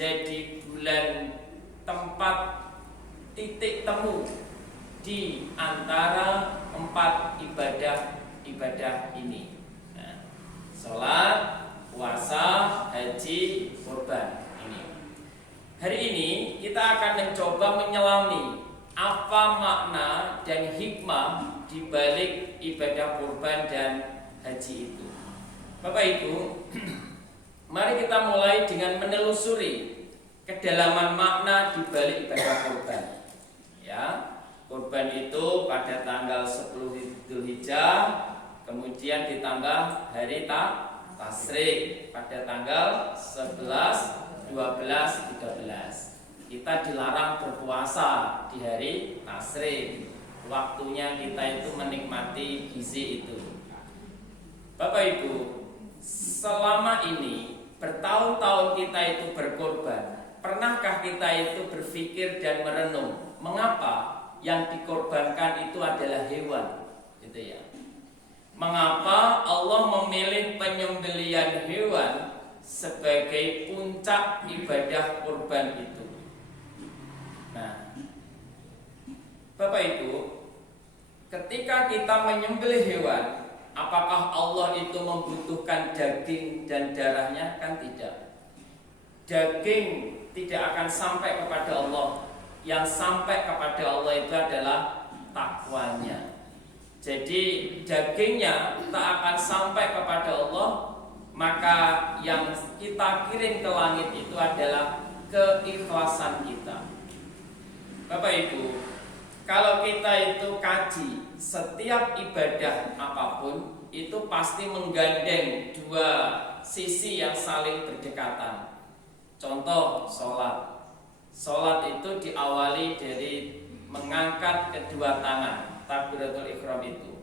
menjadi bulan tempat titik temu di antara 4 ibadah ini. Nah, sholat, puasa, haji, kurban ini. Hari ini kita akan mencoba menyelami apa makna dan hikmah di balik ibadah kurban dan haji itu. Bapak Ibu, mari kita mulai dengan menelusuri kedalaman makna di balik ibadah kurban. Ya, kurban itu pada tanggal 10 Dzulhijjah, kemudian ditambah hari Tasyrik pada tanggal 11, 12, 13. Kita dilarang berpuasa di hari Tasyrik. Waktunya kita itu menikmati gizi itu. Bapak Ibu, selama ini bertahun-tahun kita itu berkorban. Pernahkah kita itu berpikir dan merenung mengapa yang dikorbankan itu adalah hewan, gitu ya? Mengapa Allah memilih penyembelihan hewan sebagai puncak ibadah kurban itu? Nah, Bapak Ibu, ketika kita menyembelih hewan, apakah Allah itu membutuhkan daging dan darahnya? Kan tidak. Daging tidak akan sampai kepada Allah. Yang sampai kepada Allah itu adalah takwanya. Jadi dagingnya tak akan sampai kepada Allah, maka yang kita kirim ke langit itu adalah keikhlasan kita. Bapak Ibu, kalau kita itu kaji setiap ibadah apapun, itu pasti menggandeng dua sisi yang saling berdekatan. Contoh sholat. Sholat itu diawali dari mengangkat kedua tangan, takbiratul ihram itu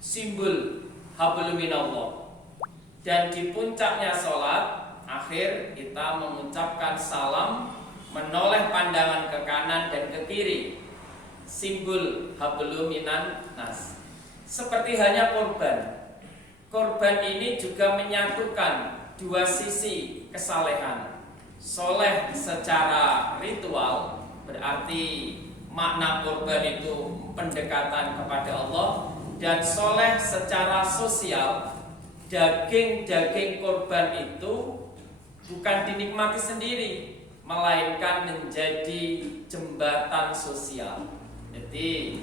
simbol hablum minallah. Dan di puncaknya sholat, akhir kita mengucapkan salam, menoleh pandangan ke kanan dan ke kiri, simbol hablum minan nas. Seperti hanya kurban. Kurban ini juga menyatukan dua sisi kesalehan. Soleh secara ritual, berarti makna kurban itu pendekatan kepada Allah. Dan soleh secara sosial, daging-daging kurban itu bukan dinikmati sendiri, melainkan menjadi jembatan sosial. Jadi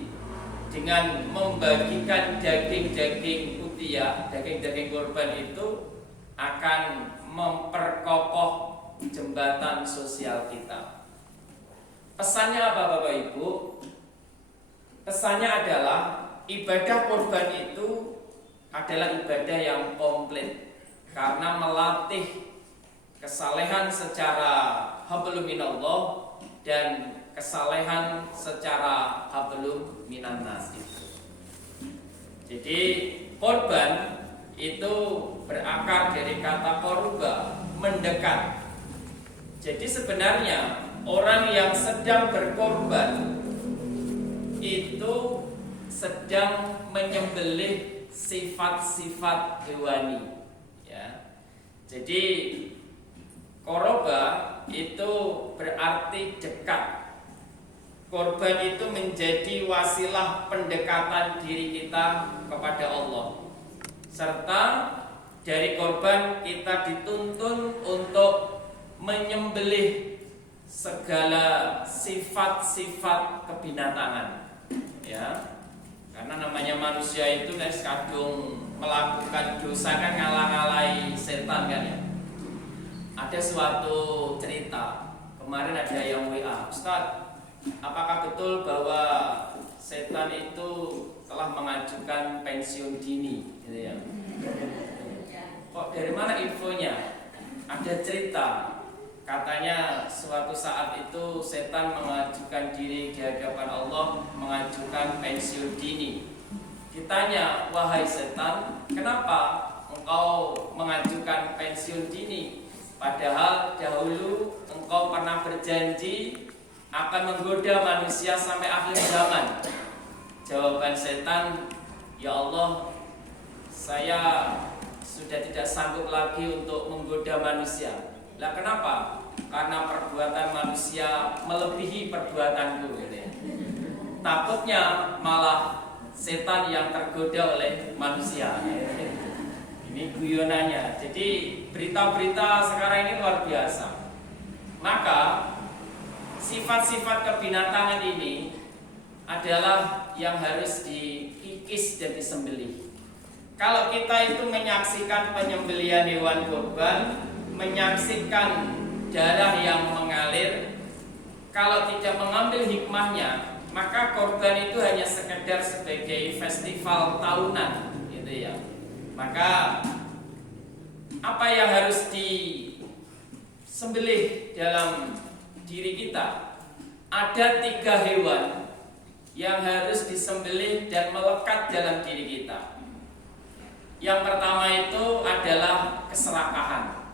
dengan membagikan daging-daging utia, daging-daging kurban itu akan memperkokoh jembatan sosial kita. Pesannya apa Bapak Ibu? Pesannya adalah ibadah kurban itu adalah ibadah yang komplit karena melatih kesalehan secara hablum minallah dan kesalehan secara hablum minan nas itu. Jadi kurban itu berakar dari kata koruba, mendekat. Jadi sebenarnya orang yang sedang berkorban itu sedang menyembelih sifat-sifat hewani, ya. Jadi koroba itu berarti dekat. Korban itu menjadi wasilah pendekatan diri kita kepada Allah. Serta dari korban kita dituntun untuk menyembelih segala sifat-sifat kebinatangan, ya. Karena namanya manusia itu kan kadung melakukan dosa kan ngalah-ngalahi setan kan ya. Ada suatu cerita, kemarin ada yang WA, Ustaz, apakah betul bahwa setan itu telah mengajukan pensiun dini, gitu ya? Kok dari mana infonya? Ada cerita, katanya suatu saat itu setan mengajukan diri di hadapan Allah, mengajukan pensiun dini. Ditanya, wahai setan, kenapa engkau mengajukan pensiun dini? Padahal dahulu engkau pernah berjanji akan menggoda manusia sampai akhir zaman. Jawaban setan, ya Allah, saya sudah tidak sanggup lagi untuk menggoda manusia. Lah kenapa? karena perbuatan manusia melebihi perbuatanku gitu ya. Takutnya malah setan yang tergoda oleh manusia. Ini guyonannya. Jadi berita-berita sekarang ini luar biasa. Maka sifat-sifat kebinatangan ini adalah yang harus dikikis dan disembelih. Kalau kita itu menyaksikan penyembelihan hewan kurban, menyaksikan darah yang mengalir, kalau tidak mengambil hikmahnya, maka korban itu hanya sekedar sebagai festival tahunan, gitu ya. Maka apa yang harus disembelih dalam diri kita? Ada 3 hewan yang harus disembelih dan melekat dalam diri kita. Yang pertama itu adalah keserakahan.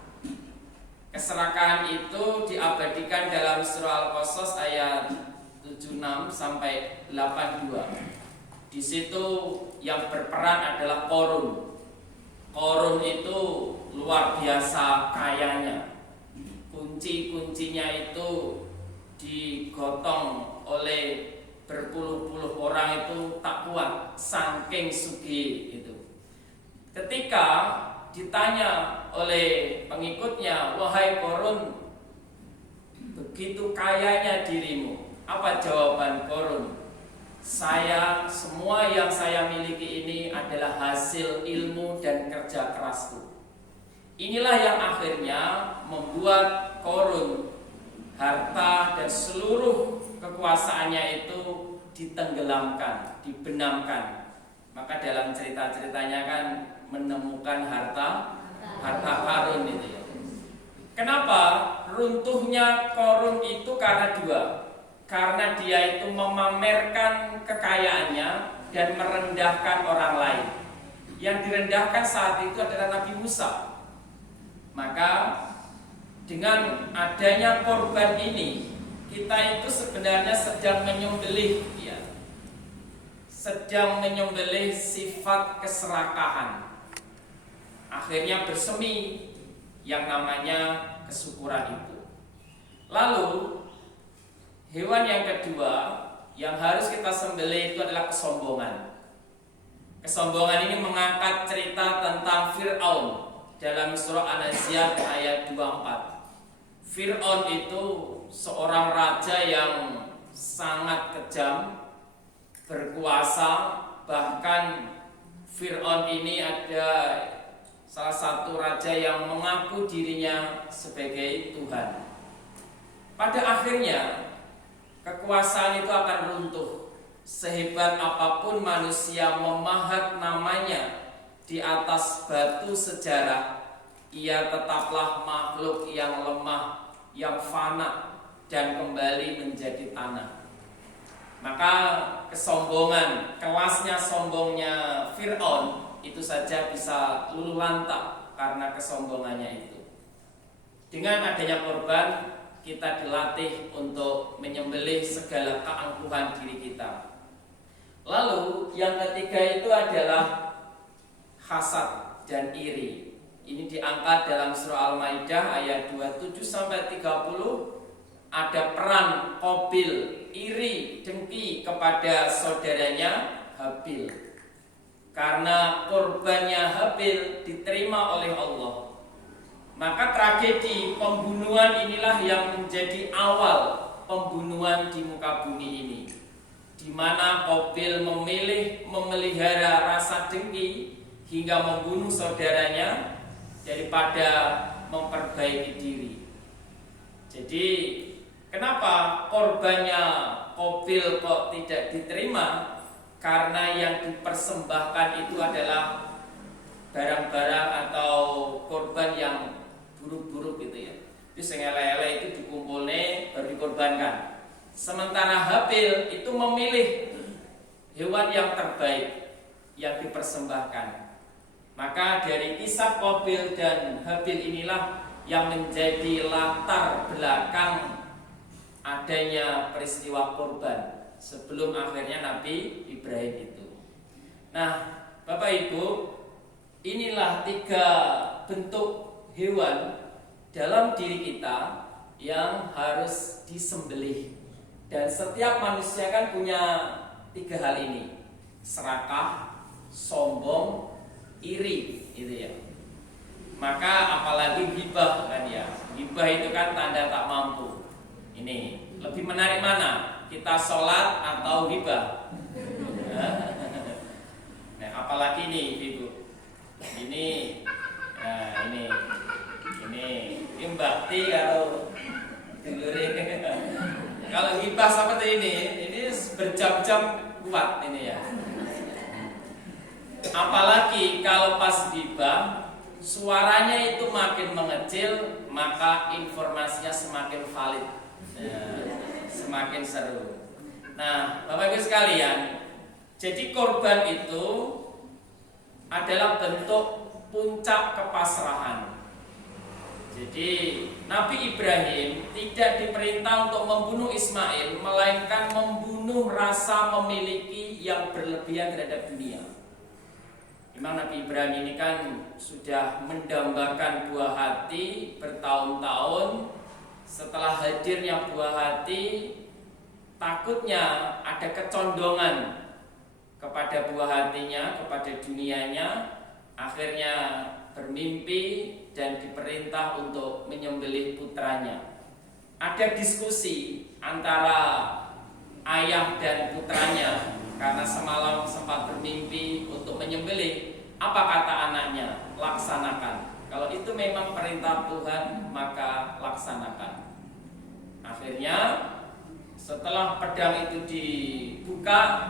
Keserakahan itu diabadikan dalam surah Al-Qasas ayat 76 sampai 82. Di situ yang berperan adalah Qorun. Qorun itu luar biasa kayanya. Kunci-kuncinya itu digotong oleh berpuluh-puluh orang itu tak kuat, saking sugih itu. Ketika ditanya oleh pengikutnya, wahai Qorun, begitu kayanya dirimu, apa jawaban Qorun? Semua yang saya miliki ini adalah hasil ilmu dan kerja kerasku. Inilah yang akhirnya membuat Qorun harta dan seluruh kekuasaannya itu ditenggelamkan, dibenamkan. Maka dalam cerita-ceritanya kan menemukan harta karun itu ya. Kenapa runtuhnya Qorun itu? Karena 2. Karena dia itu memamerkan kekayaannya dan merendahkan orang lain. Yang direndahkan saat itu adalah Nabi Musa. Maka dengan adanya korban ini, kita itu sebenarnya sedang menyembelih ya. Sedang menyembelih sifat keserakahan. Akhirnya bersemi yang namanya kesyukuran itu. Lalu hewan yang kedua yang harus kita sembelih itu adalah kesombongan. Kesombongan ini mengangkat cerita tentang Fir'aun dalam surah An-Nazi'at ayat 24. Fir'aun itu seorang raja yang sangat kejam, berkuasa. Bahkan Fir'aun ini ada salah satu raja yang mengaku dirinya sebagai Tuhan. Pada akhirnya kekuasaan itu akan runtuh. Sehebat apapun manusia memahat namanya di atas batu sejarah, ia tetaplah makhluk yang lemah, yang fana, dan kembali menjadi tanah. Maka kesombongan, kelasnya sombongnya Fir'aun itu saja bisa luluh lantak karena kesombongannya itu. Dengan adanya korban, kita dilatih untuk menyembelih segala keangkuhan diri kita. Lalu yang ketiga itu adalah hasad dan iri. Ini diangkat dalam surah Al-Maidah ayat 27 sampai 30. Ada peran Qabil, iri, dengki kepada saudaranya Habil. Karena korbannya Habil diterima oleh Allah, maka tragedi pembunuhan inilah yang menjadi awal pembunuhan di muka bumi ini, di mana Qabil memelihara rasa dengki hingga membunuh saudaranya daripada memperbaiki diri. Jadi kenapa korbannya Qabil kok tidak diterima? Karena yang dipersembahkan itu adalah barang-barang atau korban yang buruk-buruk gitu ya. Itu sengele-ele itu dikumpulnya baru dikorbankan. Sementara Habil itu memilih hewan yang terbaik yang dipersembahkan. Maka dari kisah Qabil dan Habil inilah yang menjadi latar belakang adanya peristiwa korban sebelum akhirnya Nabi Ibrahim itu. Nah, Bapak Ibu, inilah 3 bentuk hewan dalam diri kita yang harus disembelih. Dan setiap manusia kan punya 3 hal ini: serakah, sombong, iri, gitu ya. Maka apalagi ghibah kan ya. Ghibah itu kan tanda tak mampu. Ini lebih menarik mana? Kita sholat atau ghibah? Nah, apalagi nih Ibu. Ini bakti kalau kalau ghibah seperti ini berjam-jam kuat ini ya. Apalagi kalau pas ghibah suaranya itu makin mengecil, maka informasinya semakin valid, semakin seru. Nah, Bapak Ibu sekalian, jadi korban itu adalah bentuk puncak kepasrahan. Jadi Nabi Ibrahim tidak diperintah untuk membunuh Ismail, melainkan membunuh rasa memiliki yang berlebihan terhadap dunia. Memang Nabi Ibrahim ini kan sudah mendambakan buah hati bertahun-tahun. Setelah hadirnya buah hati, takutnya ada kecondongan kepada buah hatinya, kepada dunianya. Akhirnya bermimpi dan diperintah untuk menyembelih putranya. Ada diskusi antara ayah dan putranya karena semalam sempat bermimpi untuk menyembelih. Apa kata anaknya? Laksanakan. Kalau itu memang perintah Tuhan, maka laksanakan. Akhirnya setelah pedang itu dibuka,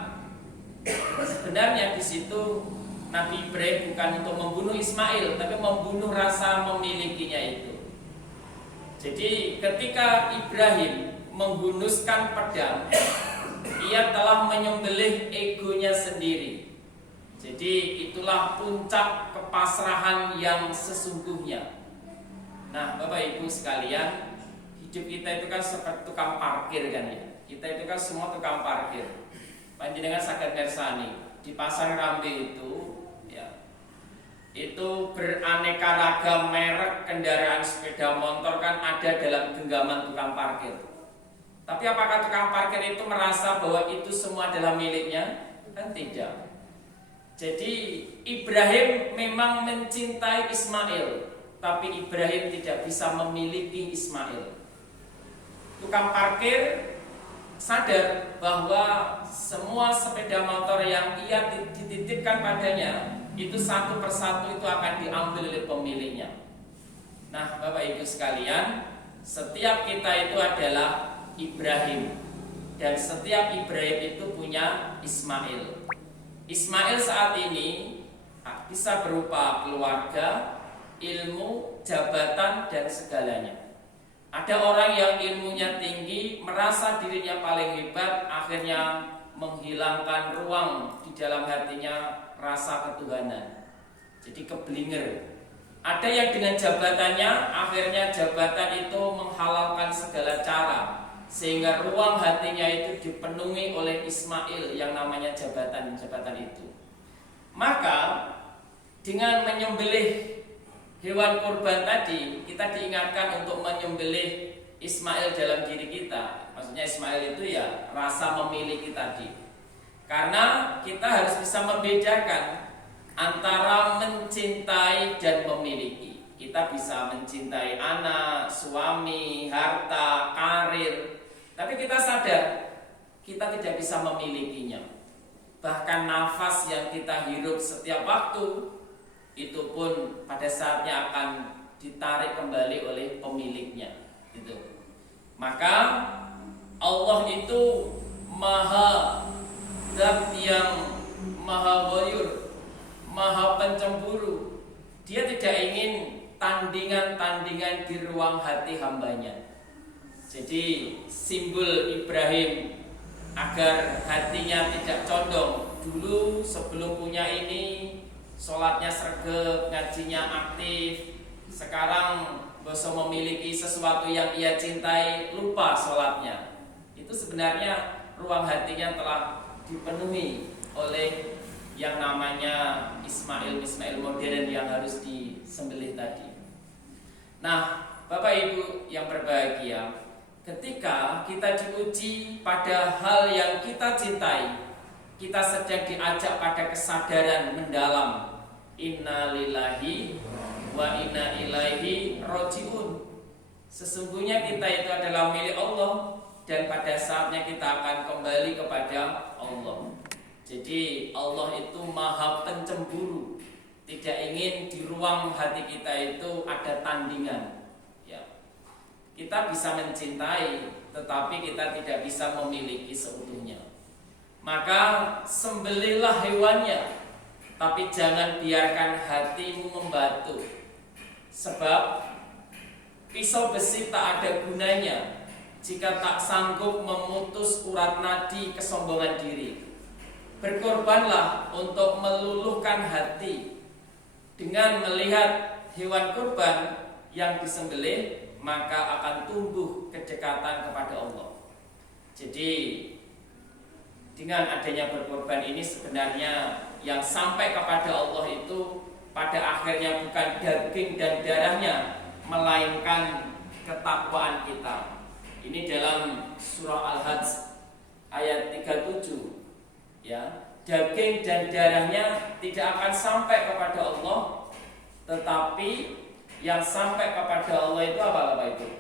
sebenarnya di situ Nabi Ibrahim bukan untuk membunuh Ismail, tapi membunuh rasa memilikinya itu. Jadi ketika Ibrahim menghunuskan pedang, ia telah menyembelih egonya sendiri. Jadi itulah puncak kepasrahan yang sesungguhnya. Nah, Bapak Ibu sekalian, hidup kita itu kan seperti tukang parkir kan ya. Kita itu kan semua tukang parkir. Panjenengan saged mirsani, di Pasar Rambe itu beraneka ragam merek kendaraan sepeda motor kan ada dalam genggaman tukang parkir. Tapi apakah tukang parkir itu merasa bahwa itu semua adalah miliknya? Kan tidak. Jadi Ibrahim memang mencintai Ismail, tapi Ibrahim tidak bisa memiliki Ismail. Tukang parkir sadar bahwa semua sepeda motor yang ia dititipkan padanya itu satu persatu itu akan diambil oleh pemiliknya. Nah, Bapak Ibu sekalian, setiap kita itu adalah Ibrahim, dan setiap Ibrahim itu punya Ismail. Ismail saat ini bisa berupa keluarga, ilmu, jabatan, dan segalanya. Ada orang yang ilmunya tinggi, merasa dirinya paling hebat, akhirnya menghilangkan ruang di dalam hatinya rasa ketuhanan. Jadi keblinger. Ada yang dengan jabatannya, akhirnya jabatan itu menghalalkan segala cara, sehingga ruang hatinya itu dipenuhi oleh Ismail yang namanya jabatan itu. Maka dengan menyembelih hewan kurban tadi, kita diingatkan untuk menyembelih Ismail dalam diri kita. Maksudnya Ismail itu ya rasa memiliki tadi. Karena kita harus bisa membedakan antara mencintai dan memiliki. Kita bisa mencintai anak, suami, harta, karir, tapi kita sadar kita tidak bisa memilikinya. Bahkan nafas yang kita hirup setiap waktu itu pun pada saatnya akan ditarik kembali oleh pemiliknya. Gitu. Maka Allah itu maha zat yang maha ghayur, maha pencemburu. Dia tidak ingin tandingan-tandingan di ruang hati hambanya. Jadi simbol Ibrahim agar hatinya tidak condong. Dulu sebelum punya ini sholatnya sregep, ngajinya aktif. Sekarang boso memiliki sesuatu yang ia cintai, lupa sholatnya. Itu sebenarnya ruang hatinya telah dipenuhi oleh yang namanya Ismail modern yang harus disembelih tadi. Nah, Bapak Ibu yang berbahagia, ketika kita diuji pada hal yang kita cintai, kita sedang diajak pada kesadaran mendalam, inna lillahi wa inna ilaihi rajiun. Sesungguhnya kita itu adalah milik Allah, dan pada saatnya kita akan kembali kepada Allah. Jadi Allah itu maha pencemburu, tidak ingin di ruang hati kita itu ada tandingan. Kita bisa mencintai, tetapi kita tidak bisa memiliki seutuhnya. Maka sembelihlah hewannya, tapi jangan biarkan hatimu membatu. Sebab pisau besi tak ada gunanya jika tak sanggup memutus urat nadi kesombongan diri. Berkorbanlah untuk meluluhkan hati. Dengan melihat hewan kurban yang disembelih, maka akan tumbuh kedekatan kepada Allah. Jadi dengan adanya berkorban ini sebenarnya yang sampai kepada Allah itu pada akhirnya bukan daging dan darahnya, melainkan ketakwaan kita. Ini dalam surah Al-Hajj ayat 37. Ya, daging dan darahnya tidak akan sampai kepada Allah, tetapi yang sampai kepada Allah itu apa Bapak Ibu?